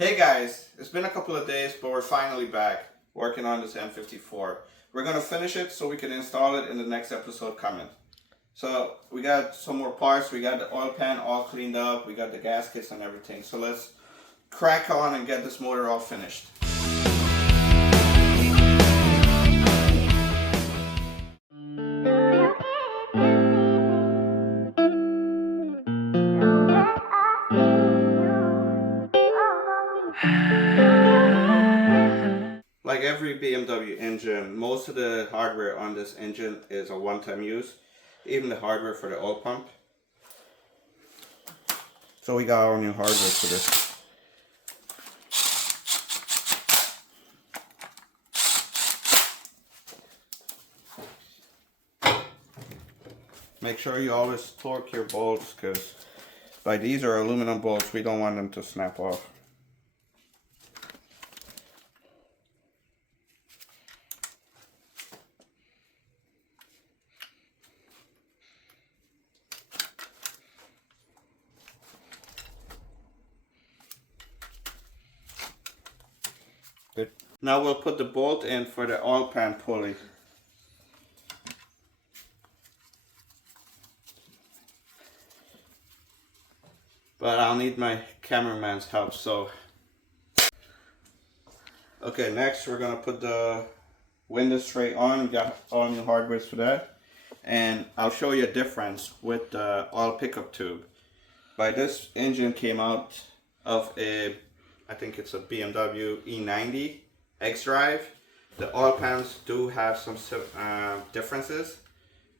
Hey guys, it's been a couple of days, but we're finally back working on this M54. We're going to finish it so we can install it in the next episode coming. So we got some more parts, we got the oil pan all cleaned up, we got the gaskets and everything. So let's crack on and get this motor all finished. Like every BMW engine, most of the hardware on this engine is a one-time use, even the hardware for the oil pump. So we got our new hardware for this. Make sure you always torque your bolts, because these are aluminum bolts, we don't want them to snap off. Good. Now we'll put the bolt in for the oil pan pulley. But I'll need my cameraman's help, so. Okay, next we're gonna put the windows straight on. We got all new hardware for that. And I'll show you a difference with the oil pickup tube. This engine came out of I think it's a BMW E90 X-Drive. The oil pans do have some differences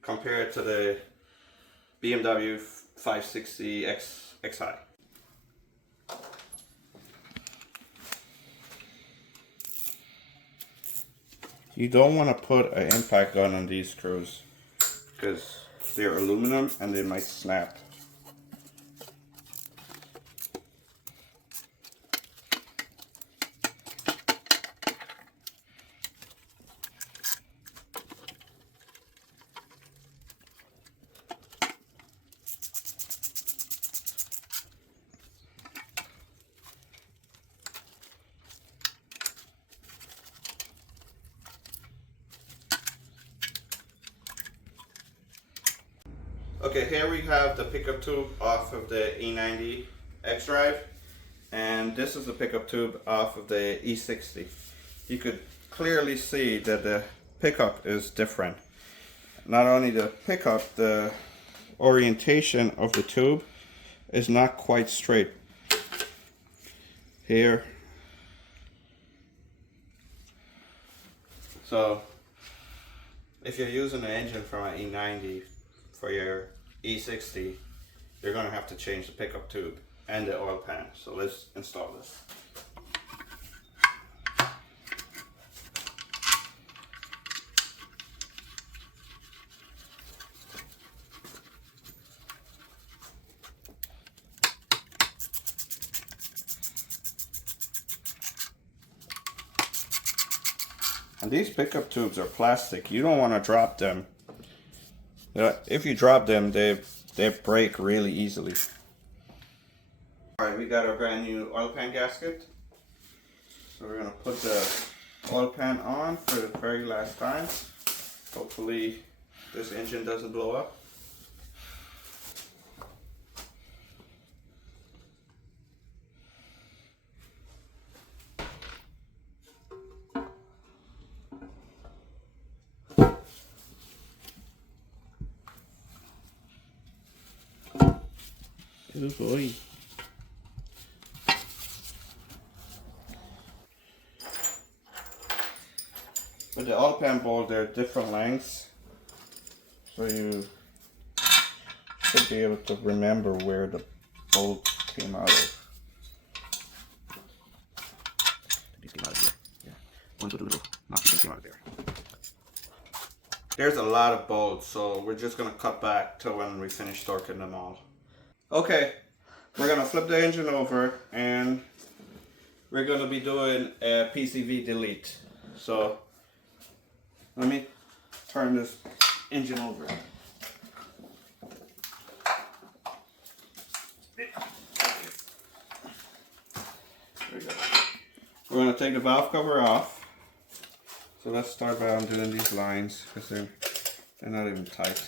compared to the BMW 560 XI. You don't want to put an impact gun on these screws because they're aluminum and they might snap. Okay, here we have the pickup tube off of the E90 X-Drive, and this is the pickup tube off of the E60. You could clearly see that the pickup is different. Not only the pickup, the orientation of the tube is not quite straight. Here. So, if you're using an engine from an E90 for your E60, you're going to have to change the pickup tube and the oil pan. So let's install this. And these pickup tubes are plastic. You don't want to drop them. If you drop them, they break really easily. Alright, we got our brand new oil pan gasket. So we're going to put the oil pan on for the very last time. Hopefully this engine doesn't blow up. Good boy. With the oil pan bolt, they're different lengths, so you should be able to remember where the bolt came out of. These came out of here. Yeah, one's with a little notch came out of there. There's a lot of bolts, so we're just gonna cut back to when we finish torquing them all. Okay, we're gonna flip the engine over and we're gonna be doing a PCV delete. So let me turn this engine over. There we go. We're going to take the valve cover off. So let's start by undoing these lines because they're not even tight.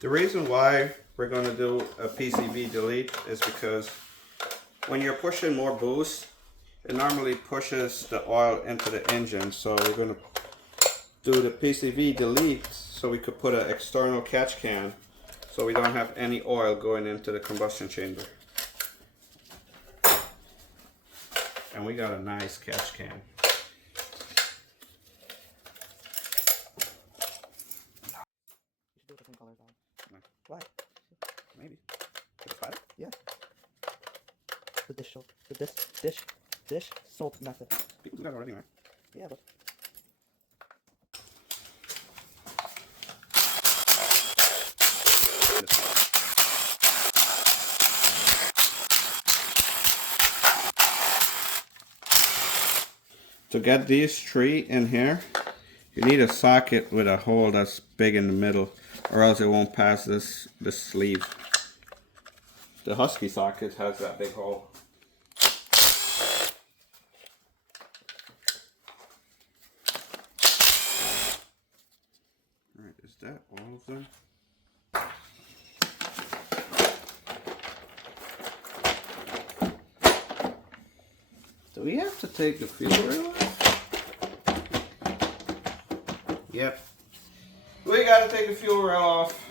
The reason why we're going to do a PCV delete is because when you're pushing more boost, it normally pushes the oil into the engine. So we're going to do the PCV delete so we could put an external catch can so we don't have any oil going into the combustion chamber. And we got a nice catch can. Why? Maybe. It's fine. Yeah. The dish soap method. People do that already, right? Yeah, but to get these three in here, you need a socket with a hole that's big in the middle, or else it won't pass this sleeve. The Husky socket has that big hole. Alright, is that all of them? Do we have to take the fuel rail off? Yep. We gotta take the fuel rail off.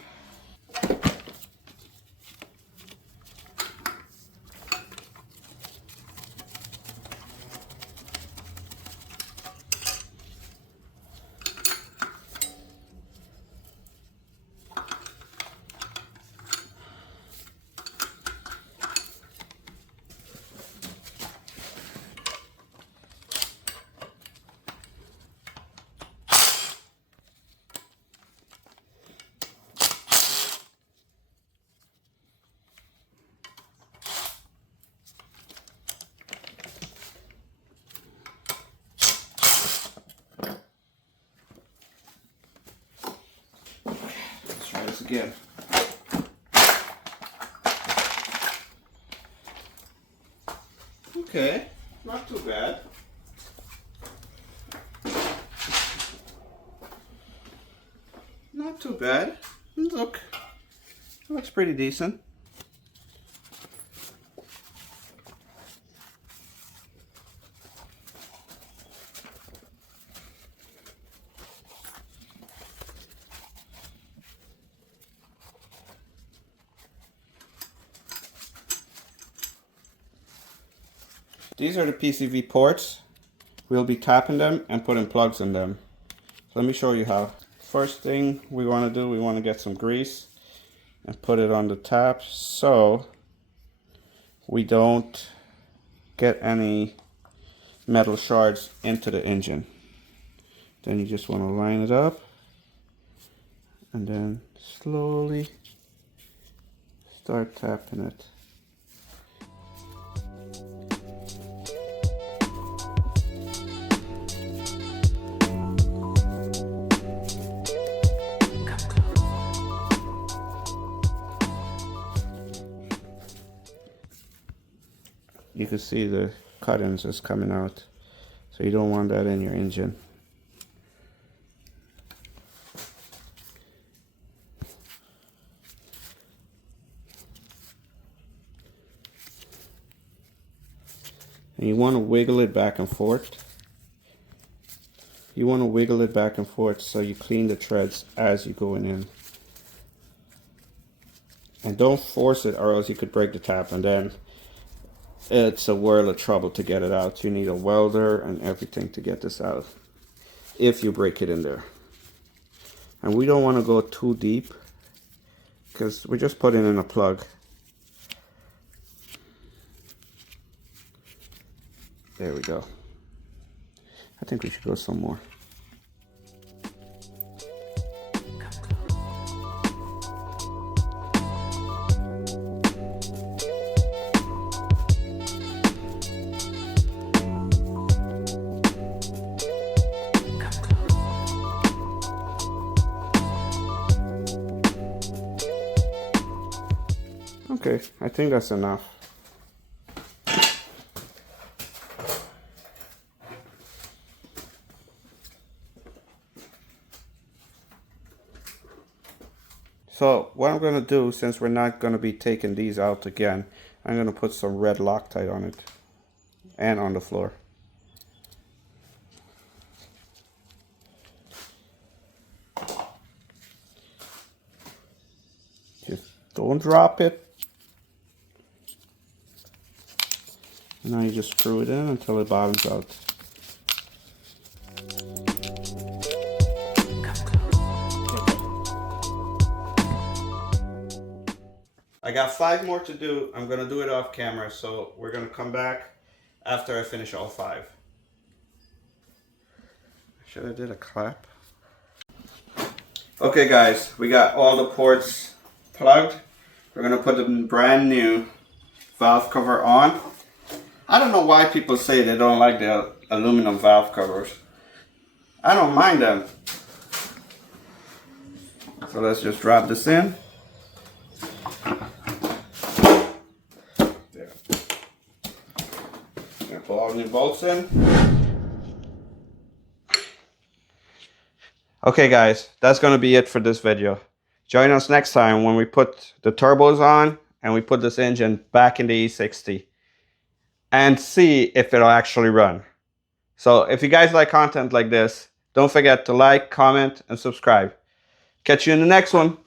Let's try this again. Okay, not too bad. Not too bad. Looks pretty decent. These are the PCV ports. We'll be tapping them and putting plugs in them. So let me show you how. First thing we want to do, we want to get some grease and put it on the tap so we don't get any metal shards into the engine. Then you just want to line it up and then slowly start tapping it. You can see the cuttings is coming out, so you don't want that in your engine. And you want to wiggle it back and forth. You want to wiggle it back and forth so you clean the threads as you're going in. And don't force it or else you could break the tap and then it's a world of trouble to get it out. You need a welder and everything to get this out if you break it in there. And we don't want to go too deep because we're just putting in a plug. There we go. I think we should go some more. Okay, I think that's enough. So what I'm going to do, since we're not going to be taking these out again, I'm going to put some red Loctite on it and on the floor. Just don't drop it. And now you just screw it in until it bottoms out. I got 5 more to do. I'm gonna do it off camera, so we're gonna come back after I finish all 5. Should I did a clap? Okay guys, we got all the ports plugged. We're gonna put the brand new valve cover on. I don't know why people say they don't like the aluminum valve covers. I don't mind them. So let's just drop this in. There. Gonna put all the new bolts in. Okay guys, that's gonna be it for this video. Join us next time when we put the turbos on and we put this engine back in the E60 and see if it'll actually run. So if you guys like content like this, don't forget to like, comment, and subscribe. Catch you in the next one.